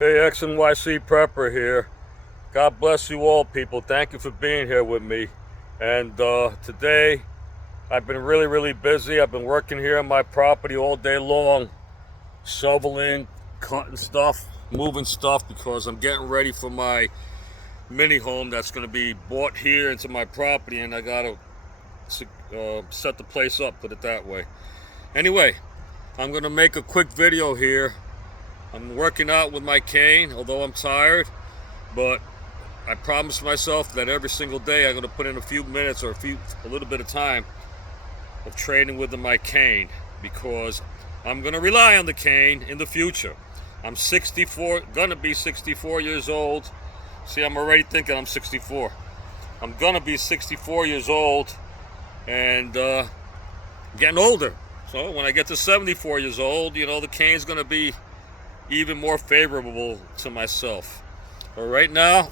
Hey, XNYC Prepper here. God bless you all, people. Thank you for being here with me. And today, I've been really busy. I've been working here on my property all day long, shoveling, cutting stuff, moving stuff because I'm getting ready for my mini home that's going to be bought here into my property, and I got to set the place up, put it that way. Anyway, I'm going to make a quick video here. I'm working out with my cane, although I'm tired, but I promised myself that every single day I'm going to put in a few minutes or a little bit of time of training with my cane because I'm going to rely on the cane in the future. I'm 64, going to be 64 years old. See, I'm already thinking I'm 64. I'm going to be 64 years old and getting older. So when I get to 74 years old, the cane's going to be even more favorable to myself. But right now,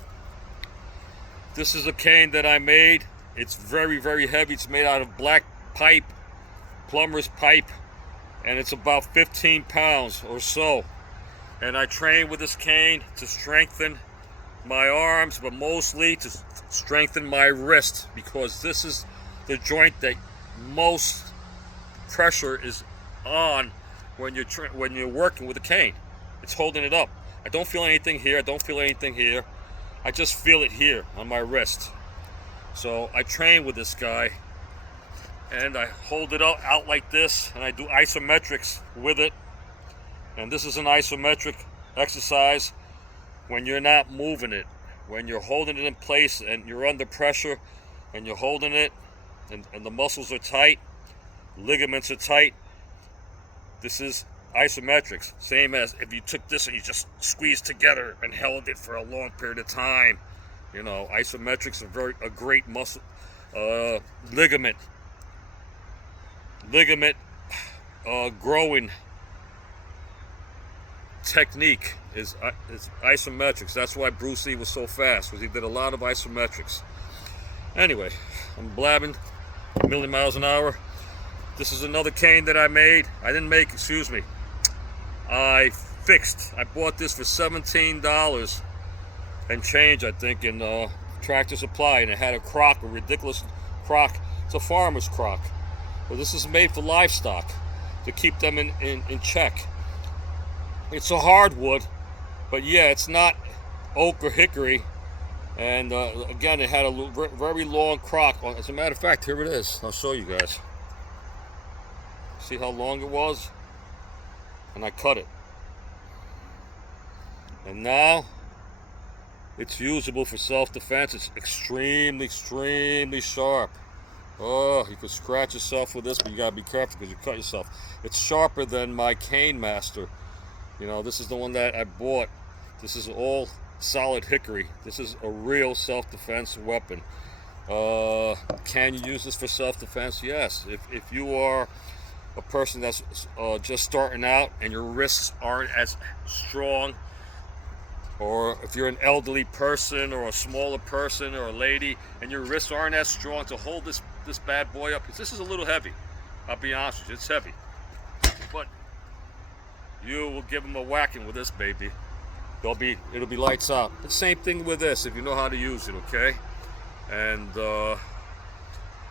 this is a cane that I made. It's very heavy. It's made out of black pipe, plumber's pipe, and it's about 15 pounds or so. And I train with this cane to strengthen my arms, but mostly to strengthen my wrist, because this is the joint that most pressure is on when you're working with a cane. It's holding it up. I don't feel anything here. I don't feel anything here. I just feel it here on my wrist. So I train with this guy, and I hold it out like this, and I do isometrics with it. And this is an isometric exercise when you're not moving it, when you're holding it in place and you're under pressure and you're holding it, and the muscles are tight, ligaments are tight. This is isometrics, same as if you took this and you just squeezed together and held it for a long period of time. Isometrics are a great muscle ligament growing technique is isometrics. That's why Bruce Lee was so fast, because he did a lot of isometrics. Anyway, I'm blabbing a million miles an hour. This is another cane that I made. I didn't make, excuse me. I bought this for $17 and change, I think, in Tractor Supply, and it had a ridiculous crock. It's a farmer's crock. Well, this is made for livestock to keep them in check. It's a hardwood, but yeah, it's not oak or hickory. And again, it had a very long crock. As a matter of fact, here it is. I'll show you guys. See how long it was? And I cut it. And now it's usable for self-defense. It's extremely sharp. Oh, you could scratch yourself with this, but you gotta be careful because you cut yourself. It's sharper than my Cane Master. This is the one that I bought. This is all solid hickory. This is a real self-defense weapon. Can you use this for self-defense? Yes. If you are a person that's just starting out and your wrists aren't as strong, or if you're an elderly person or a smaller person or a lady and your wrists aren't as strong to hold this bad boy up, because this is a little heavy. I'll be honest with you, it's heavy. But you will give them a whacking with this baby. It'll be lights out. The same thing with this, if you know how to use it, okay? And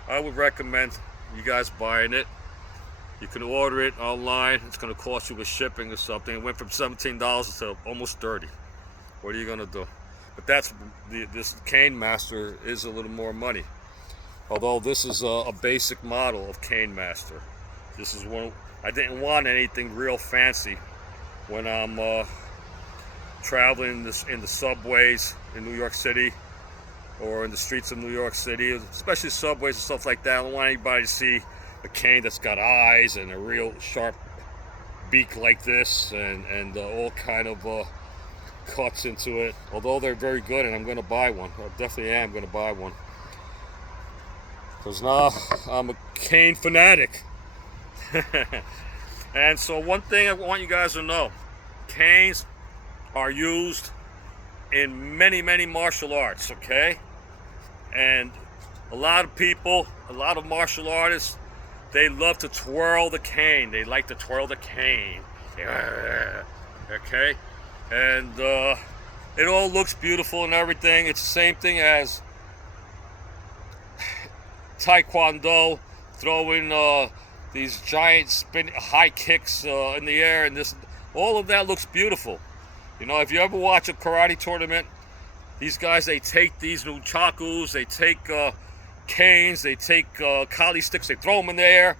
I would recommend you guys buying it. You can order it online. It's going to cost you with shipping or something. It went from $17 to almost $30. What are you going to do? But this Cane Master is a little more money. Although this is a basic model of Cane Master. This is one. I didn't want anything real fancy when I'm traveling in the subways in New York City or in the streets of New York City, especially subways and stuff like that. I don't want anybody to see a cane that's got eyes and a real sharp beak like this, and all kind of cuts into it. Although they're very good, and I'm going to buy one. I definitely am going to buy one, because now I'm a cane fanatic. And so one thing I want you guys to know, canes are used in many martial arts, okay? And a lot of martial artists, they love to twirl the cane. They like to twirl the cane. Okay? and it all looks beautiful and everything. It's the same thing as Taekwondo, throwing these giant spin high kicks in the air, and this, all of that looks beautiful. You know, if you ever watch a karate tournament, these guys, they take these nunchakus, they take canes, they take kali sticks, they throw them in the air,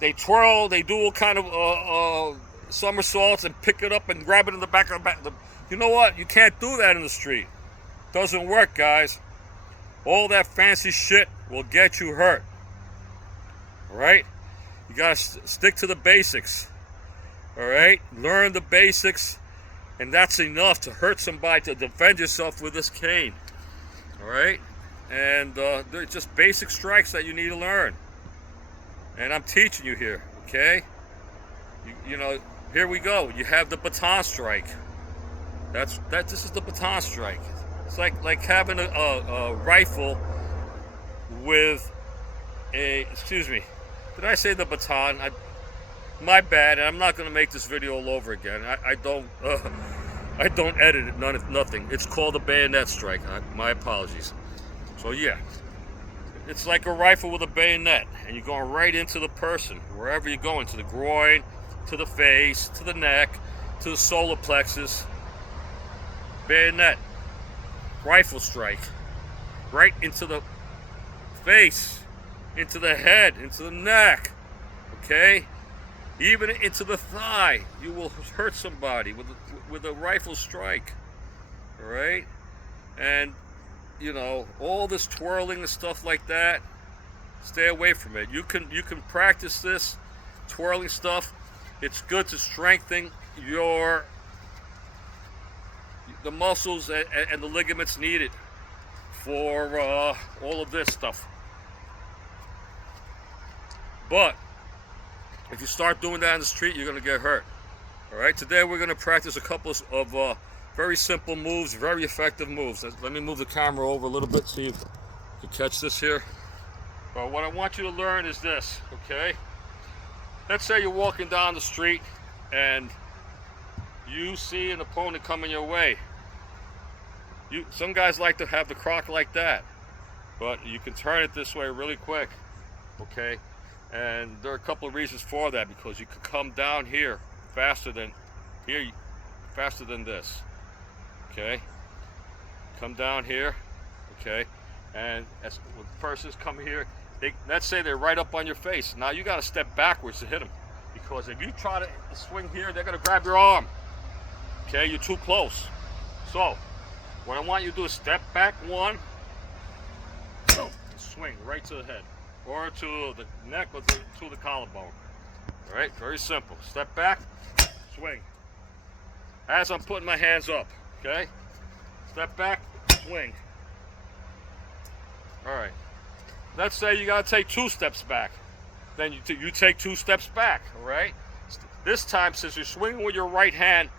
they twirl, they do all kind of somersaults and pick it up and grab it in the back of the back. You know what? You can't do that in the street. Doesn't work, guys. All that fancy shit will get you hurt. All right? You gotta stick to the basics. All right? Learn the basics, and that's enough to hurt somebody, to defend yourself with this cane. All right? And they're just basic strikes that you need to learn. And I'm teaching you here, okay? You know, here we go. You have the baton strike. This is the baton strike. It's like having a rifle with a, excuse me, did I say the baton? My bad, and I'm not going to make this video all over again. I don't edit it, nothing. It's called a bayonet strike. My apologies. So yeah, it's like a rifle with a bayonet, and you're going right into the person, wherever you're going, to the groin, to the face, to the neck, to the solar plexus. Bayonet, rifle strike, right into the face, into the head, into the neck, okay? Even into the thigh. You will hurt somebody with a rifle strike, all right? And, you know, all this twirling and stuff like that, stay away from it. You can practice this twirling stuff. It's good to strengthen the muscles and the ligaments needed for all of this stuff. But if you start doing that in the street, you're going to get hurt. All right, today we're going to practice a couple of very simple moves, very effective moves. Let me move the camera over a little bit, see if you can catch this here. Well, what I want you to learn is this, okay? Let's say you're walking down the street and you see an opponent coming your way. Some guys like to have the crock like that, but you can turn it this way really quick, okay? And there are a couple of reasons for that, because you could come down here faster than this, okay? Come down here, okay? And as when the person's coming here, let's say they're right up on your face. Now you got to step backwards to hit them, because if you try to swing here, they're going to grab your arm, okay? You're too close. So what I want you to do is step back one, boom, swing right to the head, or to the neck, or to the collarbone. All right, very simple. Step back, swing. As I'm putting my hands up, okay? Step back, swing. All right. Let's say you gotta take 2 steps back. Then you take 2 steps back, all right? This time, since you're swinging with your right hand,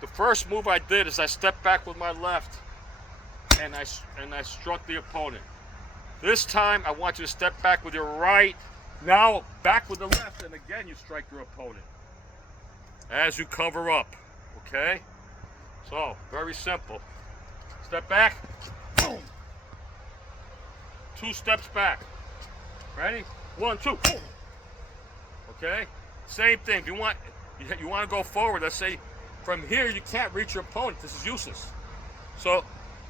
the first move I did is I stepped back with my left, and I struck the opponent. This time, I want you to step back with your right, now back with the left, and again you strike your opponent as you cover up, okay? So, very simple. Step back, boom. 2 steps back. Ready? 1, 2, boom. Okay? Same thing. If you want to go forward, let's say from here you can't reach your opponent. This is useless. So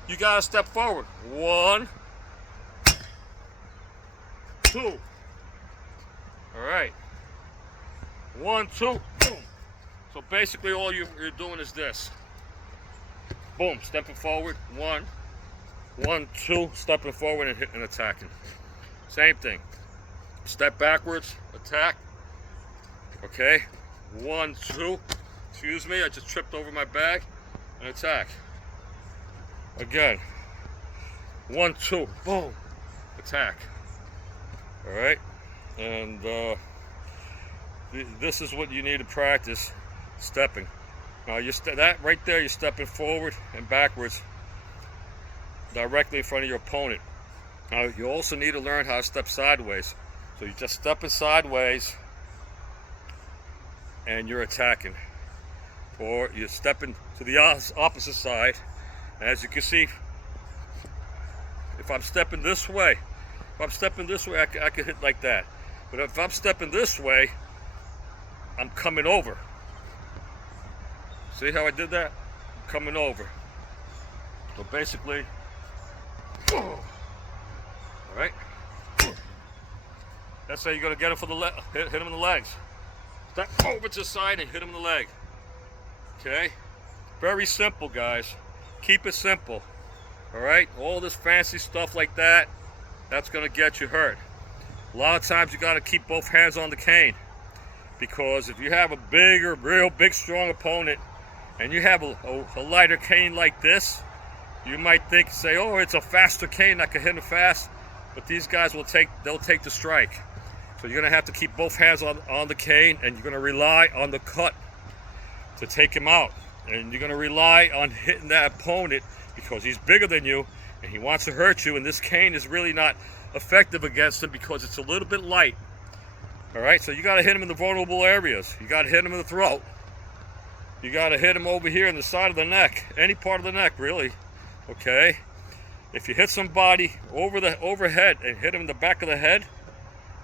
you gotta step forward. 1, 2. All right. 1, 2, boom. So basically all you're doing is this. Boom, stepping forward. 1, 2, stepping forward and hitting and attacking. Same thing. Step backwards, attack. Okay. 1, 2. Excuse me, I just tripped over my bag. And attack. Again. 1, 2. Boom. Attack. All right. And this is what you need to practice: stepping. Now that right there, you're stepping forward and backwards, directly in front of your opponent. Now you also need to learn how to step sideways. So you're just stepping sideways and you're attacking. or you're stepping to the opposite side. And as you can see, if I'm stepping this way, I can hit like that. But if I'm stepping this way, I'm coming over. See how I did that? I'm coming over. So basically, all right. That's how you're gonna get him for the hit him in the legs. Step over to the side and hit him in the leg. Okay? Very simple, guys. Keep it simple. All right? All this fancy stuff like that, that's gonna get you hurt. A lot of times you gotta keep both hands on the cane, because if you have a real big, strong opponent, and you have a lighter cane like this, you might say, oh, it's a faster cane, I can hit him fast. But these guys they'll take the strike. So you're gonna have to keep both hands on the cane, and you're gonna rely on the cut to take him out. And you're gonna rely on hitting that opponent because he's bigger than you and he wants to hurt you, and this cane is really not effective against him because it's a little bit light. All right, so you gotta hit him in the vulnerable areas. You gotta hit him in the throat. You gotta hit him over here in the side of the neck, any part of the neck, really. Okay? If you hit somebody overhead and hit them in the back of the head,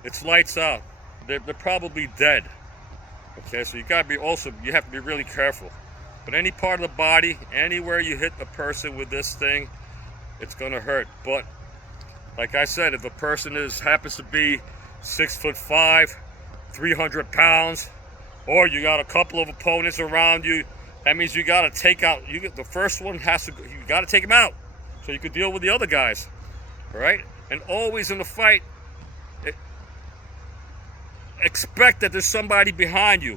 it's lights out. They're probably dead. Okay, so you have to be really careful. But any part of the body, anywhere you hit a person with this thing, it's gonna hurt. But like I said, if a person happens to be 6'5", 300 pounds, or you got a couple of opponents around you, that means you gotta take out. The first one you gotta take him out, so you can deal with the other guys. All right, and always in the fight, expect that there's somebody behind you.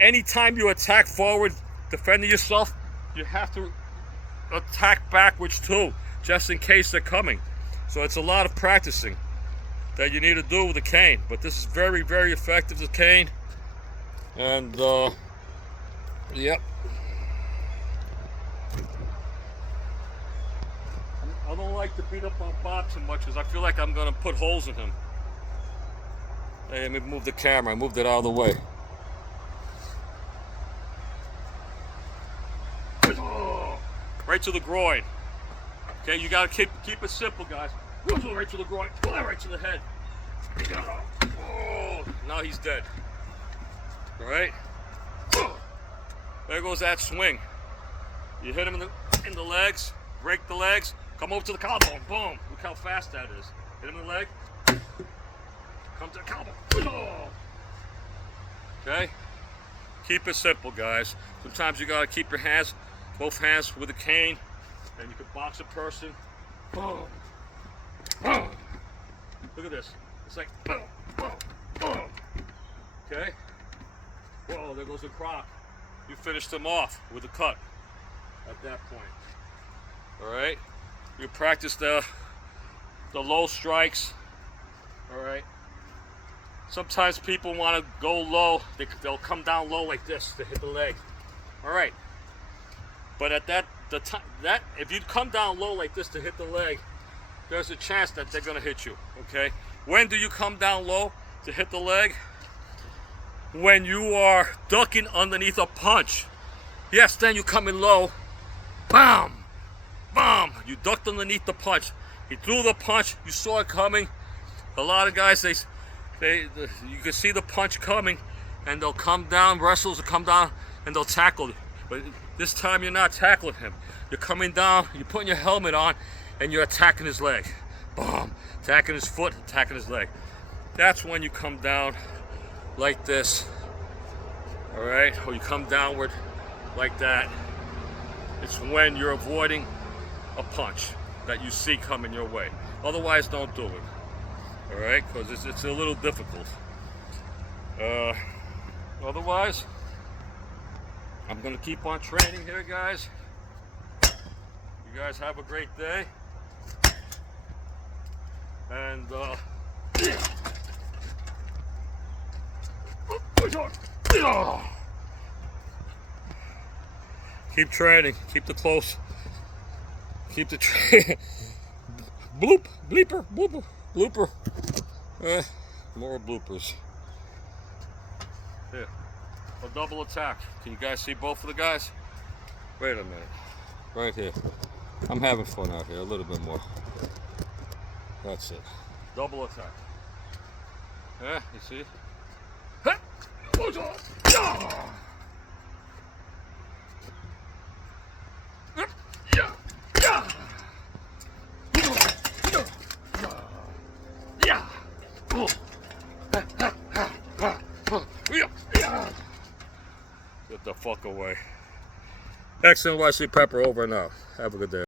Anytime you attack forward, defending yourself, you have to attack backwards too, just in case they're coming. So it's a lot of practicing that you need to do with the cane. But this is very, very effective, the cane. And yep. I don't like to beat up on Bob too much because I feel like I'm gonna put holes in him. Hey, let me move the camera. I moved it out of the way. Right to the groin. Okay, you gotta keep it simple, guys. Right to the groin, right to the head. Oh, now he's dead. All right. There goes that swing. You hit him in the legs, break the legs, come over to the collarbone, boom. Look how fast that is. Hit him in the leg, come to the collarbone. Okay? Keep it simple, guys. Sometimes you gotta keep your hands, both hands with a cane, and you can box a person. Boom. Boom. Look at this. It's like boom, boom, boom. Okay? Whoa, there goes the croc. You finished him off with a cut at that point. All right? You practice the low strikes. All right? Sometimes people want to go low. They'll come down low like this to hit the leg. All right. But at if you come down low like this to hit the leg, there's a chance that they're going to hit you. Okay? When do you come down low to hit the leg? When you are ducking underneath a punch. Yes, then you come in low. Bam! Bam! You ducked underneath the punch. He threw the punch. You saw it coming. A lot of guys, you can see the punch coming, and they'll come down. Wrestlers will come down, and they'll tackle you. But this time you're not tackling him. You're coming down. You're putting your helmet on, and you're attacking his leg. Boom! Attacking his foot. Attacking his leg. That's when you come down like this, all right, or you come downward like that. It's when you're avoiding a punch that you see coming your way. Otherwise, don't do it, all right, because it's a little difficult. Otherwise, I'm gonna keep on training here, guys. You guys have a great day, and keep training, keep the close, keep the bloop, bleeper, blooper, blooper, more bloopers. Here. A double attack. Can you guys see both of the guys? Wait a minute. Right here. I'm having fun out here a little bit more. That's it. Double attack. Yeah, you see? Get the fuck away. XNYC Pepper over and out. Have a good day.